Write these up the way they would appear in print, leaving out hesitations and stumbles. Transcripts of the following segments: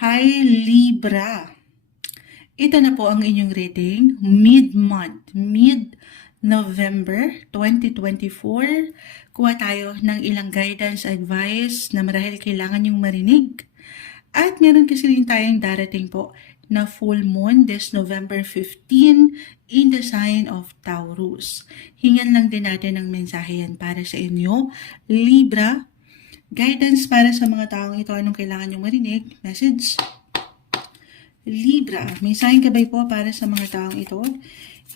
Hi Libra. Ito na po ang inyong reading, mid-month, mid-November 2024. Kuha tayo ng ilang guidance advice na marahil kailangan yung marinig. At meron kasi rin tayong darating po na full moon this November 15 in the sign of Taurus. Hingan lang din natin ng mensahe yan para sa inyo, Libra. Guidance para sa mga taong ito, anong kailangan nyo marinig? Message. Libra, may sign gabay po para sa mga taong ito.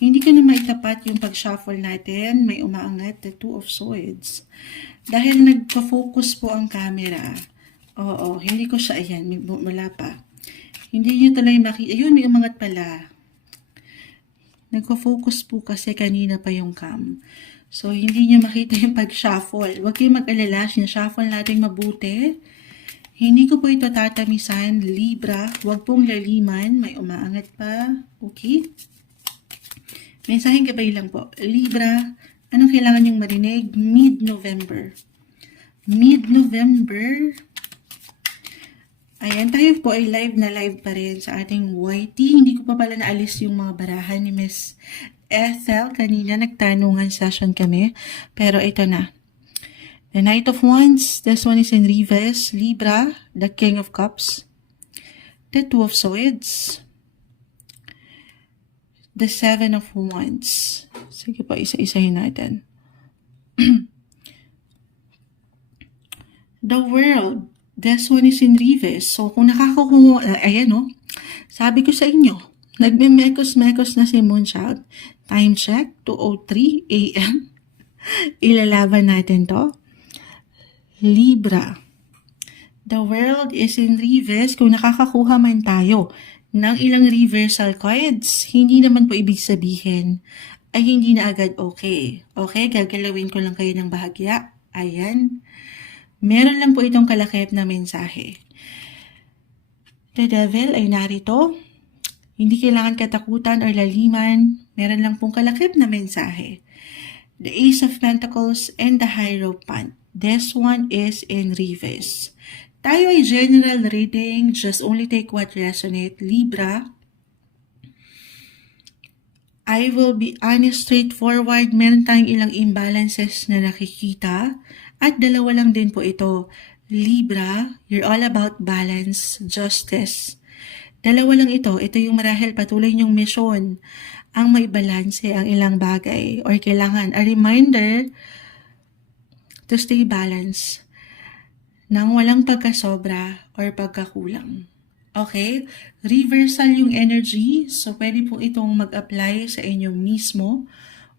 Hindi ko na maitapat yung pag-shuffle natin. May umaangat, the Two of Swords. Dahil nagpa-focus po ang camera. Oo, hindi ko siya, ayan, wala pa. Hindi nyo tuloy makita. Ayun, may umangat pala. Nagpa-focus po kasi kanina pa yung cam. So, hindi nyo makita yung pag-shuffle. Huwag kayong mag-alala, sinashuffle natin mabuti. Hindi ko po ito tatamisan, Libra. Huwag pong laliman, may umaangat pa. Okay? Mensaheng gabay lang po. Libra, anong kailangan yung marinig? Mid-November. Mid-November. Ayan, tayo po ay live pa rin sa ating YT. Hindi ko pa pala naalis yung mga barahan ni Miss Ethel. Kanina nagtanungan session kami. Pero ito na. The Knight of Wands. This one is in reverse. Libra. The King of Cups. The Two of Swords. The Seven of Wands. Sige po, isa-isahin natin. The World. This one is in reverse. So, kung nakakakuha, ayan o. Sabi ko sa inyo, nagme-mekos-mekos na si Moonchild. Time check, 2:03 a.m. Ilalaban natin to. Libra. The World is in reverse. Kung nakakakuha man tayo ng ilang reversal cards, hindi naman po ibig sabihin ay hindi na agad okay. Okay, gagalawin ko lang kayo ng bahagya. Ayan. Meron lang po itong kalakip na mensahe. The Devil ay narito. Hindi kailangan katakutan or laliman. Meron lang pong kalakip na mensahe. The Ace of Pentacles and the Hierophant. This one is in reverse. Tayo ay general reading. Just only take what resonate. Libra. I will be honest, straightforward. Meron tayong ilang imbalances na nakikita. At dalawa lang din po ito. Libra, you're all about balance, justice. Dalawa lang ito. Ito yung marahil patuloy niyong misyon. Ang may balanse ang ilang bagay. Or kailangan a reminder to stay balanced. Nang walang pagkasobra or pagkakulang. Okay? Reversal yung energy. So, pwede po itong mag-apply sa inyo mismo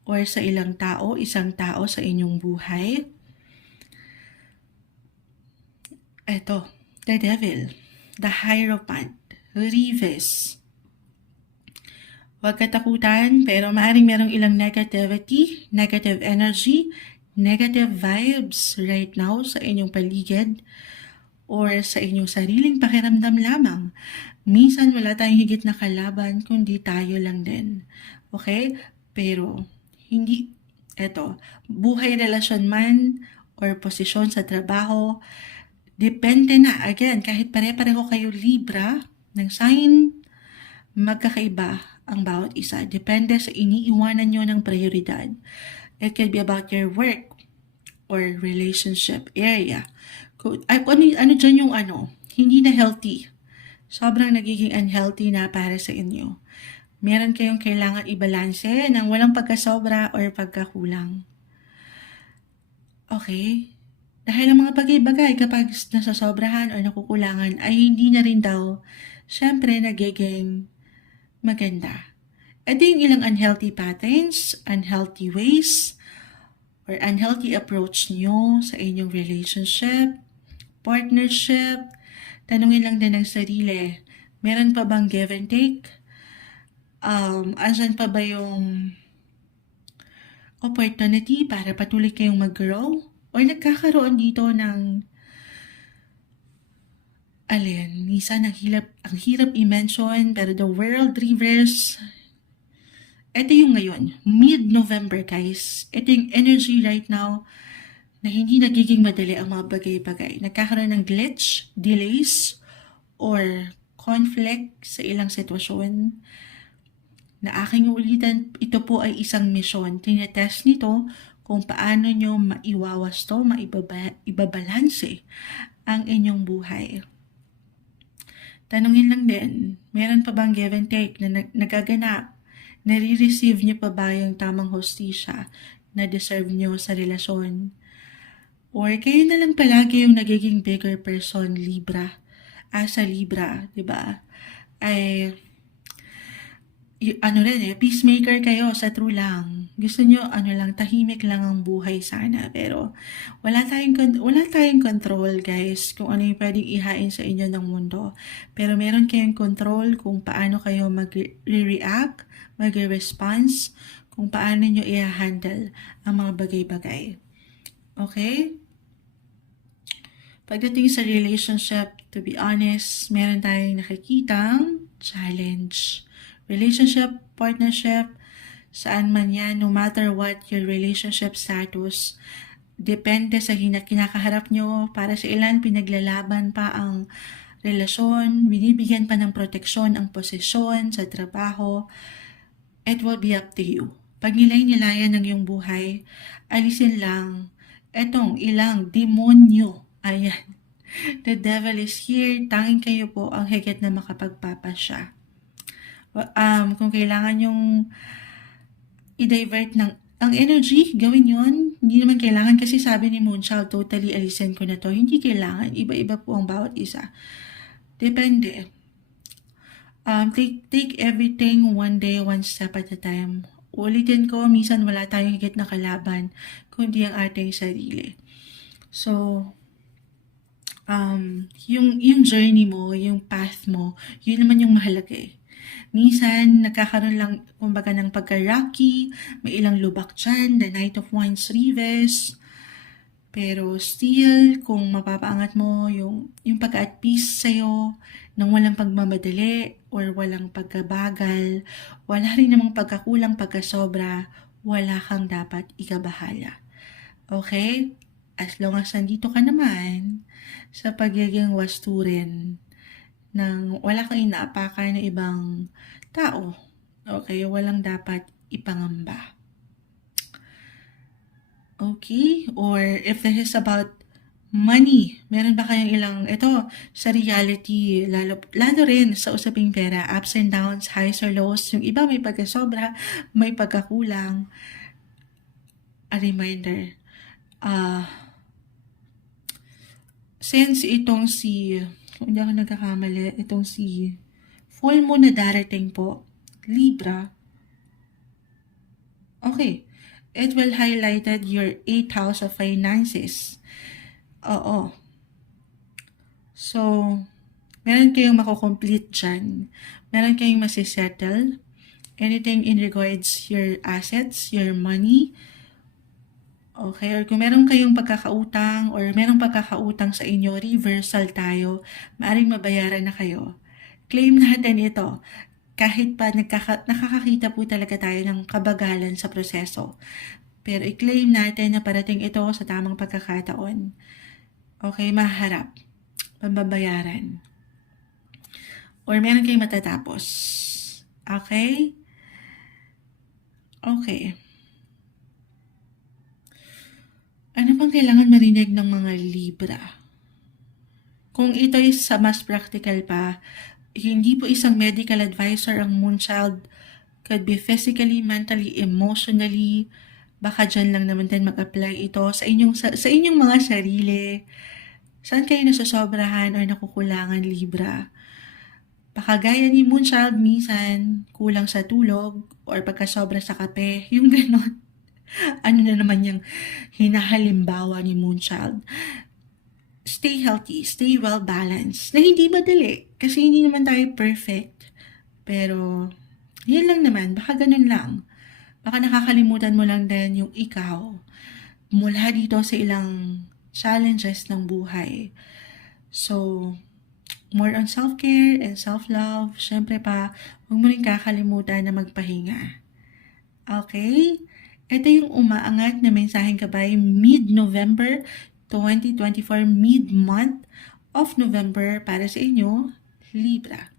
or sa ilang tao, isang tao sa inyong buhay. Ito, the Devil, the Hierophant, reverse. Huwag katakutan, pero maaaring merong ilang negativity, negative energy, negative vibes right now sa inyong paligid or sa inyong sariling pakiramdam lamang. Minsan wala tayong higit na kalaban, kundi tayo lang din. Okay? Pero, hindi, eto, buhay, relasyon man, or posisyon sa trabaho, depende na. Again, kahit pare-pareho kayo Libra, ng sign, magkakaiba ang bawat isa. Depende sa iniiwanan nyo ng prioridad. It could be about your work or relationship area. Ano dyan yung hindi na healthy. Sobrang nagiging unhealthy na para sa inyo. Meron kayong kailangan ibalanse ng walang pagkasobra or pagkakulang. Okay? Dahil ang mga bagay-bagay kapag nasasobrahan o nakukulangan ay hindi na rin daw, syempre nagiging maganda. Ito yung ilang unhealthy patterns, unhealthy ways, or unhealthy approach nyo sa inyong relationship, partnership. Tanungin lang din ng sarili, meron pa bang give and take? Andyan pa ba yung opportunity para patuloy kayong mag-grow? O nagkakaroon dito ng minsan ang hirap i-mention, pero the World reverse, ito yung ngayon, mid-November guys. Ito yung energy right now na hindi nagiging madali ang mga bagay-bagay. Nagkakaroon ng glitch, delays, or conflict sa ilang sitwasyon na aking ulitin, ito po ay isang misyon. Tinetest nito kung paano nyo maiwawasto, ibabalanse ang inyong buhay. Tanungin lang din, meron pa bang give and take na nagaganap? Nare-receive nyo pa ba yung tamang hostisya na deserve nyo sa relasyon? Or kayo na lang palagi yung nagiging bigger person, Libra. Sa Libra, di ba? Ay, peacemaker kayo sa true lang. Gusto nyo, tahimik lang ang buhay sana. Pero, wala tayong control, guys, kung ano yung pwedeng ihain sa inyo ng mundo. Pero meron kayong control kung paano kayo mag-react, mag-response, kung paano nyo i-handle ang mga bagay-bagay. Okay? Pagdating sa relationship, to be honest, meron tayong nakikitang challenge. Relationship, partnership, saan man yan, no matter what your relationship status, depende sa kinakaharap nyo. Para sa ilan, pinaglalaban pa ang relasyon, binibigyan pa ng proteksyon ang posisyon sa trabaho. It will be up to you. Pag nilay-nilayan ng iyong buhay, alisin lang etong ilang demonyo. Ayan. The devil is here. Tanging kayo po ang higit na makapagpapasya. Kung kailangan yung i-divert ang energy, gawin yon. Hindi naman kailangan kasi sabi ni Moonchild, totally alisin ko na to. Hindi kailangan. Iba-iba po ang bawat isa. Depende. Take everything one day, one step at a time. Ulitin ko, minsan wala tayong higit na kalaban, kundi ang ating sarili. So, yung journey mo, yung path mo, yun naman yung mahalaga eh. Minsan, nagkakaroon lang, kumbaga, ng pagka-rocky, may ilang lubak dyan, the Knight of Wands reverse. Pero still, kung mapapaangat mo yung pagka-at peace sa'yo, nang walang pagmamadali, or walang pagkabagal, wala rin namang pagkakulang, pagkasobra, wala kang dapat ikabahala. Okay? As long as nandito ka naman sa pagiging wasturin nang wala kang inaapakan ng ibang tao. Okay? Walang dapat ipangamba. Okay? Or if this is about money, meron ba kayong ito, sa reality, lalo rin sa usaping pera, ups and downs, highs or lows, yung iba may pagkasobra, may pagkakulang. A reminder, since itong kung hindi ako nagkakamali, itong full moon na darating po, Libra, okay, it will highlighted your 8th house of finances. Oo. So, meron kayong makukomplete dyan. Meron kayong masisettle. Anything in regards your assets, your money. Okay, or kung meron kayong pagkakautang or merong pagkakautang sa inyo, reversal tayo, maaaring mabayaran na kayo. Claim natin ito. Kahit pa nakakakita po talaga tayo ng kabagalan sa proseso. Pero i-claim natin na parating ito sa tamang pagkakataon. Okay, maharap. Pambabayaran. Or meron kayong matatapos. Okay? Okay. Ano bang kailangan marinig ng mga Libra? Kung ito is sa mas practical pa, hindi po isang medical advisor ang Moonchild. Could be physically, mentally, emotionally. Baka dyan lang naman din mag-apply ito sa inyong mga sarili. Saan kayo nasasobrahan o nakukulangan, Libra? Baka gaya ni Moonchild, minsan kulang sa tulog or pagkasobra sa kape, yung ganon. Ano na naman yung hinahalimbawa ni Moonchild? Stay healthy, stay well-balanced. Na hindi madali, kasi hindi naman tayo perfect. Pero, yun lang naman, baka ganun lang. Baka nakakalimutan mo lang din yung ikaw mula dito sa ilang challenges ng buhay. So, more on self-care and self-love. Syempre pa, huwag mo rin kakalimutan na magpahinga. Okay? Ito yung umaangat na mensaheng gabay mid-November 2024, mid-month of November para sa inyo, Libra.